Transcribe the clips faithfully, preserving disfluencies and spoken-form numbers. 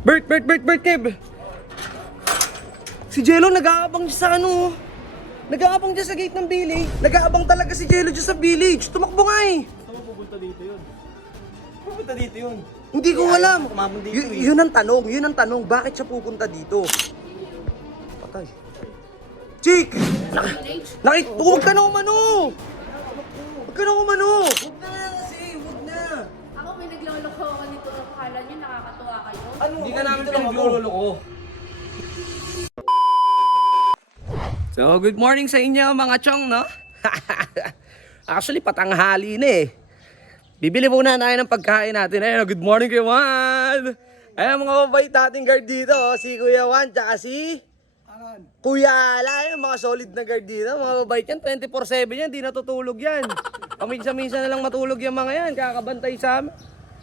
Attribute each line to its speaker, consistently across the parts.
Speaker 1: Bert, Bert, Bert, Bert, Kev! Si Jello nag-aabang siya sa ano. Nag-aabang siya sa gate ng village. Nag-aabang talaga si Jello dyan sa village. Tumakbo nga eh.
Speaker 2: Saan pupunta dito yun? Pupunta dito yun.
Speaker 1: Hindi ko
Speaker 2: Kaya
Speaker 1: alam.
Speaker 2: ayaw mo kumamon dito
Speaker 1: Y-
Speaker 2: eh.
Speaker 1: yun ang tanong, yun ang tanong. Bakit siya pupunta dito? Patay. Chick! Nakit, huwag ka na umano! Huwag ka na umano! Huwag na kasi, huwag na!
Speaker 3: Ako may nagloloko ako nito. Akala nyo nakakatuwa kayo?
Speaker 2: Ano?
Speaker 1: Hindi ka namin
Speaker 2: Dito lang ako.
Speaker 1: pinagluloko. So, good morning sa inyo mga chong, no? Actually, patanghali na eh. Bibili muna tayo ng pagkain natin. Ayun, good morning kay Juan! Ayun, mga mabait nating guard dito, oh. Si Kuya Juan, tsaka si... Kuya Ala, yung mga solid na guard dito. Mga mabait yan, twenty-four seven yan, di natutulog yan. Paminsan-minsan na lang matulog yung mga yan, kakabantay sa amin.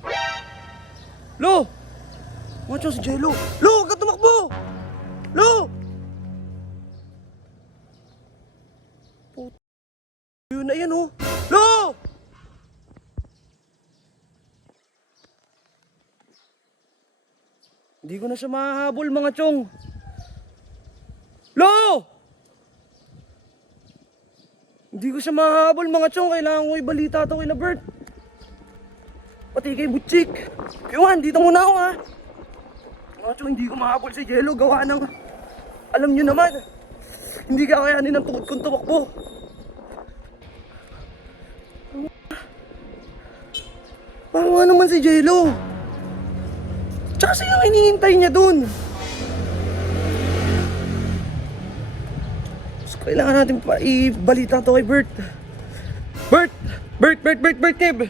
Speaker 1: Lo! Mga chong si Jello. Lo, huwag ka tumakbo! Lo! Yun na yan, oh. Lo! Hindi ko na siya mahahabol, mga chong. Lo! Hindi ko siya mahahabol, mga chong. Kailangan ko ibalita ito kay na Bert. Pati kay Butchik. Kiwan, dito muna ako, ha. Mga chong, hindi ko mahabol si Jello. Gawa ng... Alam nyo naman. Hindi kakayanin ng tukod kong tumakbo. Parang ano naman si Jello. Tsaka sa'yo ang hinihintay niya dun. So, kailangan natin pa ibalita to kay Bert. Bert! Bert, Bert, Bert, Bert, Kev!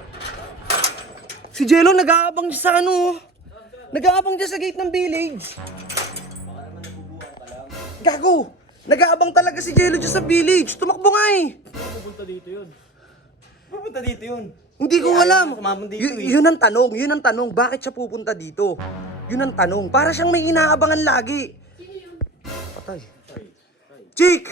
Speaker 1: Si Jello nag-aabang siya sa ano. Nag-aabang siya sa gate ng village. Gago! Nag-aabang talaga si Jello dyan sa village. Tumakbo nga eh.
Speaker 2: Saan pupunta dito yun? Pupunta dito yun.
Speaker 1: Hindi ko
Speaker 2: Kaya ayaw
Speaker 1: alam.
Speaker 2: mo kumamon dito
Speaker 1: Y-
Speaker 2: eh.
Speaker 1: yun ang tanong, yun ang tanong. Bakit siya pupunta dito? Yun ang tanong. Para siyang may inaabangan lagi.
Speaker 3: Sino yun?
Speaker 1: Patay. Chick!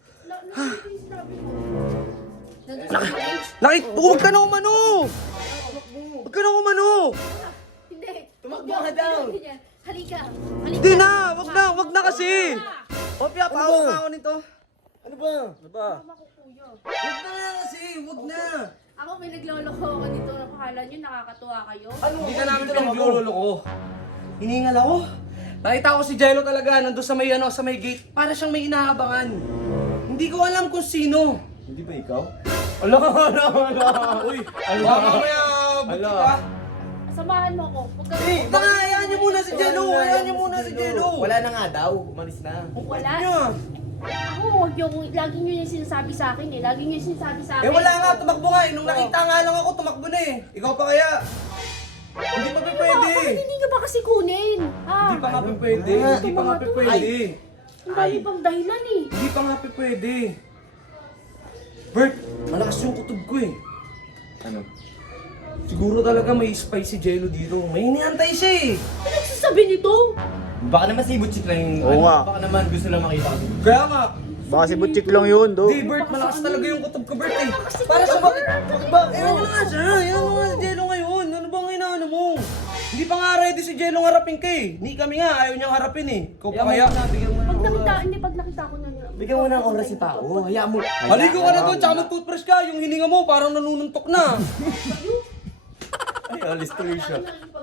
Speaker 3: Nandun sa village?
Speaker 1: Nakit, huwag ka na umano! Huwag ka na umano!
Speaker 3: Hindi.
Speaker 2: Tumakbo
Speaker 3: Huwag
Speaker 2: ka
Speaker 3: niyo-
Speaker 2: daw.
Speaker 3: Halika. Halika. Halika.
Speaker 1: Hindi na! Huwag na! Huwag na kasi! Opya,
Speaker 2: Ano
Speaker 1: pahawak
Speaker 2: ba?
Speaker 1: na ako nito.
Speaker 2: Ano ba? Ano ba?
Speaker 3: Tama ko, kuya.
Speaker 1: Huwag na nga kasi! Huwag na!
Speaker 3: Ako may nagloloko ako nito. Akala nyo nakakatuwa kayo?
Speaker 2: Ano?
Speaker 1: Hindi ka namin
Speaker 2: Dito lang ako.
Speaker 1: pinagluloko. Hiningal ako. Nakita ko si Jello talaga nandun sa may ano, sa may gate. Para siyang may inaabangan. Hindi ko alam kung sino.
Speaker 2: Hindi ba ikaw? Ala, ala, ala. Uy, ala.
Speaker 1: Baka mamaya buti
Speaker 2: Ala.
Speaker 1: ka.
Speaker 3: Samahan mo ako. Huwag kami.
Speaker 1: Eh, baka hayaan niyo muna si Jello. Hayaan niyo muna si Jello.
Speaker 2: Wala na nga daw. Umalis na.
Speaker 3: Wala.
Speaker 1: Niya.
Speaker 3: Ako, huwag yung, lagi nyo yung sinasabi sa akin eh. Lagi nyo yung sinasabi sa akin.
Speaker 1: Eh wala nga, tumakbo nga eh. Nung nakita nga lang ako, tumakbo na eh. Ikaw pa kaya? Hindi pa pa
Speaker 3: Ano ba?
Speaker 1: pwede.
Speaker 3: Bakit hindi nyo ba kasi kunin? Ha?
Speaker 1: Hindi pa nga pa pwede. Hindi pa nga pa pwede.
Speaker 3: Ang dami pang dahilan eh.
Speaker 1: Hindi pa nga pa pwede. Bert, malakas yung kutob ko eh.
Speaker 2: Ano?
Speaker 1: Siguro talaga may spy si Jello dito. May iniantay siya eh.
Speaker 3: Ano nagsasabi nito?
Speaker 2: Baka naman si Butchik lang yung...
Speaker 4: Oo
Speaker 2: ano,
Speaker 4: nga.
Speaker 2: Baka naman gusto lang makita ko.
Speaker 1: Kaya nga.
Speaker 4: Baka si Butchik lang yun, do.
Speaker 1: Di, Bert, malakas talaga yung kutob ko, Bert eh.
Speaker 3: Kasi
Speaker 1: Para
Speaker 3: kuya
Speaker 1: sa bakit?
Speaker 3: Bert,
Speaker 1: Ba, eh, ano nga siya? Yan mo nga si Jello ngayon. Ano bang inaano mo? Hindi pa nga ready si Jello harapin ka eh. Hindi kami nga, ayaw niyang harapin eh. Ikaw pa kaya?
Speaker 2: Bigyan mo
Speaker 3: Pag nakita, hindi pag nakita ko na nila.
Speaker 2: Bigyan mo ng oras si Tao. Hayaan mo.
Speaker 1: Haligo ka na doon, tsaka mag-toothbrush ka. Yung hininga mo, parang nanununtok na.
Speaker 2: Ay, alis tuloy siya.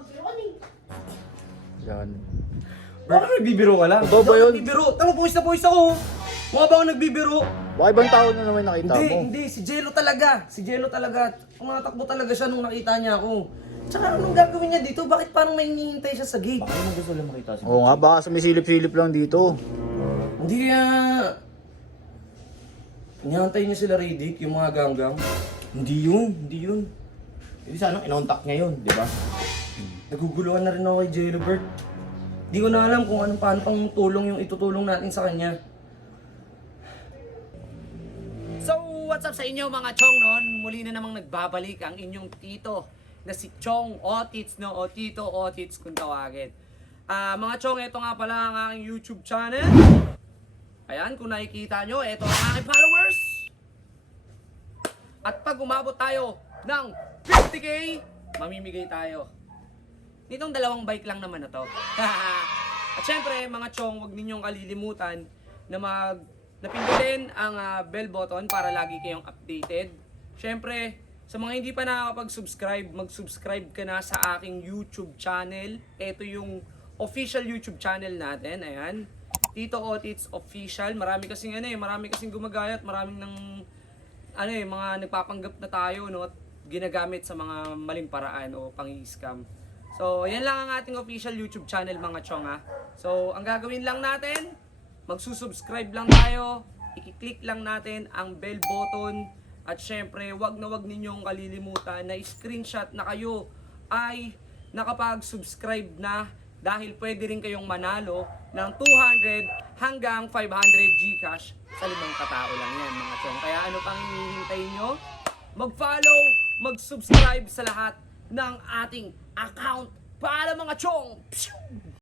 Speaker 4: Yan.
Speaker 2: Baka nagbibiro ka lang.
Speaker 4: Totoo ba yun?
Speaker 1: Nagbibiro. Tama, puwis na puwis ako. Mukha ba ako nagbibiro?
Speaker 4: Baka ibang tao na naman nakita
Speaker 1: Hindi,
Speaker 4: mo.
Speaker 1: hindi. Si Jello talaga. Si Jello talaga. Tumatakbo talaga siya nung nakita niya ako. Tsaka anong gagawin niya dito? Bakit parang may hinihintay siya sa gate?
Speaker 2: Baka naman gusto lang makita si
Speaker 4: Oo nga, baka sumisilip-silip lang dito.
Speaker 1: Hindi kaya... Hinihintay niya sila Riddick, yung mga ganggang.
Speaker 2: Hindi yun, hindi yun. Hindi sana inontak niya yun, di ba?
Speaker 1: Naguguluhan na rin ako kay Jello, Bert. Hindi ko na alam kung anong paano pang tulong yung itutulong natin sa kanya. So, what's up sa inyo mga chong noon? Muli na namang nagbabalik ang inyong tito na si Chong Otits, no? O Tito Otits kung tawagin. Ah, mga chong, ito nga pala ang aking YouTube channel. Ayan, kung nakikita nyo, ito ang aking followers. At pag umabot tayo ng fifty K, mamimigay tayo nitong dalawang bike lang naman na to. At syempre, mga chong, huwag ninyong kalilimutan na mag napindutin ang ah, bell button para lagi kayong updated. Syempre, sa mga hindi pa nakakapag-subscribe, mag-subscribe ka na sa aking YouTube channel. Ito yung official YouTube channel natin. Ayan. Tito Otits Official. Marami kasing ano eh, marami kasing gumagayat, maraming ng ano eh, mga nagpapanggap na tayo, no, at ginagamit sa mga maling paraan o pang-scam. So, yan lang ang ating official YouTube channel, mga chong, ha. So, ang gagawin lang natin, magsusubscribe lang tayo, i-click lang natin ang bell button, at syempre, wag na wag ninyong kalilimutan na screenshot na kayo ay nakapag-subscribe na, dahil pwede rin kayong manalo ng two hundred hanggang five hundred Gcash sa limang katao lang yan, mga chong. Kaya ano pang hinihintay nyo? Mag-follow, mag-subscribe sa lahat ng ating account para, mga chong! Pshoo!